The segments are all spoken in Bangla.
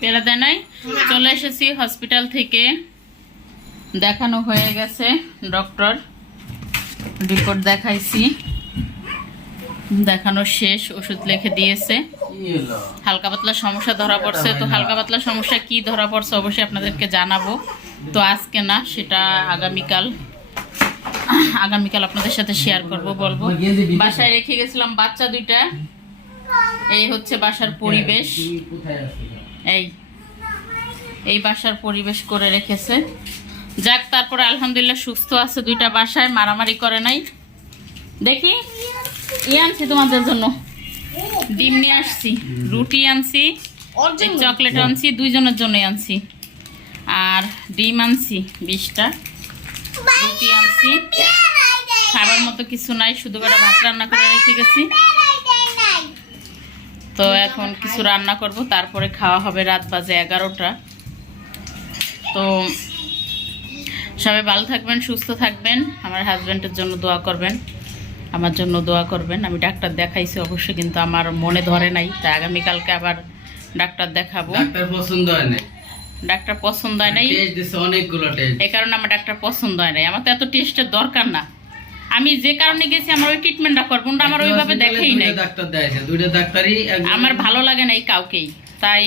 পেরা দেয় নাই। চলে এসেছি হসপিটাল থেকে, দেখানো হয়ে গেছে, ডক্টর রিপোর্ট দেখাইছি, দেখানো শেষ, ওষুধ লিখে দিয়েছে। হালকা পাতলা সমস্যা ধরা পড়ছে, তো হালকা পাতলা সমস্যা কি ধরা পড়ছে অবশ্যই আপনাদেরকে জানাবো। তো আজকে না, সেটা আগামীকাল আপনাদের সাথে শেয়ার করব, বলবো। বাসায় রেখে গেছিলাম বাচ্চা দুইটা, এই হচ্ছে বাসার পরিবেশ, এই বাসার পরিবেশ করে রেখেছে। যাক, তারপরে আলহামদুলিল্লাহ সুস্থ আছে দুইটা, বাসায় মারামারি করে নাই। দেখি আনছি তোমাদের জন্য, ডিম নিয়ে আসছি, রুটি আনছি, চকলেট আনছি, দুইজনের জন্যই আনছি, আর ডিম আনছি 20টা, রুটি আনছি। খাবার মতো কিছু নাই, শুধু করে ভাত রান্না করে রেখে গেছি। তো এখন কিছু রান্না করব, তারপরে খাওয়া হবে। রাত বাজে 11টা। তো সবাই ভালো থাকবেন, সুস্থ থাকবেন, আমার হাজব্যান্ডের জন্য দোয়া করবেন, আমার জন্য দোয়া করবেন। আমি ডাক্তার দেখাইছি অবশ্যই, কিন্তু আমার মনে ধরে নাই, তাই আগামীকালকে আবার ডাক্তার দেখাবো। ডাক্তার পছন্দ হয় না, ডাক্তার পছন্দ হয় নাই, টেস্ট দিছে অনেকগুলো টেস্ট, এই কারণে আমার ডাক্তার পছন্দ হয় নাই। আমার তো এত টেস্টের দরকার না, আমি যে কারণে গেছি আমার ওই ট্রিটমেন্টটা করবো না, আমার ওইভাবে দেখেই নাই। ডাক্তার দেখাইছে, দুইটা ডাক্তারই আমার ভালো লাগে না এই কাউকেই, তাই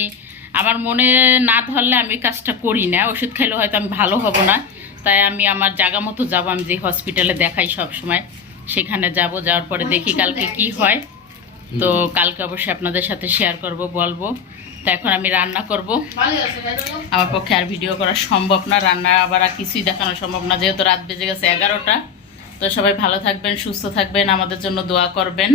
আমার মনে না ধরলে আমি কাজটা করি না। ওষুধ খাইলে হয়তো আমি ভালো হব না, তাই আমি আমার জায়গা মতো যাবো। আমি যে হসপিটালে দেখাই সব সময়, সেখানে যাব, যাওয়ার পরে দেখি কালকে কি হয়। তো কালকে অবশ্যই আপনাদের সাথে শেয়ার করব, বলবো। তো এখন আমি রান্না করব, আমার পক্ষে আর ভিডিও করা সম্ভব না, রান্না আবার আর কিছুই দেখানো সম্ভব না, যেহেতু রাত বেজে গেছে 11টা। তো সবাই ভালো থাকবেন, সুস্থ থাকবেন, আমাদের জন্য দোয়া করবেন।